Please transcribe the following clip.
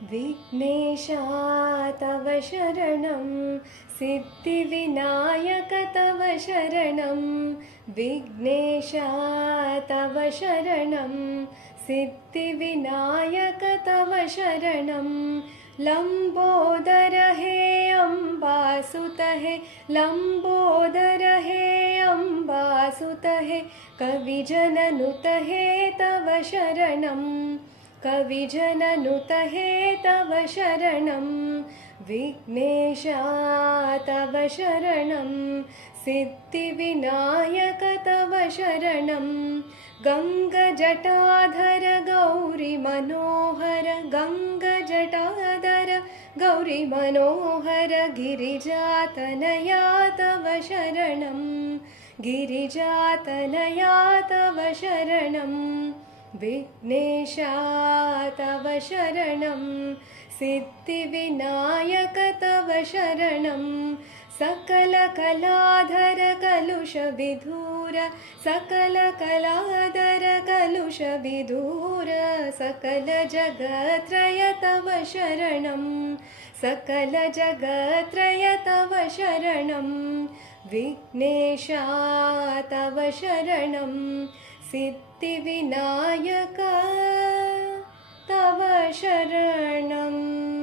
विघ्नेशा तव शरणं सिद्धिविनायक तव शरणं विघ्नेशा तव शरणं सिद्धिविनायक तव शरणं लंबोदर हे अम्बासुत हे लंबोदर हे अम्बासुत हे कविजननुत हे तव शरणं कविजननुत हे तव शरणं विघ्नेशा तव शरणं सिद्धिविनायक तव शरणं गङ्गजटाधर गौरी मनोहर गङ्गजटाधर गौरी मनोहर गिरिजातनया तव शरणं गिरिजातनया तव शरणं विघ्नेशा तव शरणं सिद्धिविनायक तव शरणं सकलकलाधर कलुषविधूर सकलकलाधर कलुषविधूर सकलजगत्त्रय तव शरणं सकलजगत्त्रय तव शरणं विघ्नेशा तव शरणं सिद्धिविनायक तव शरणम्।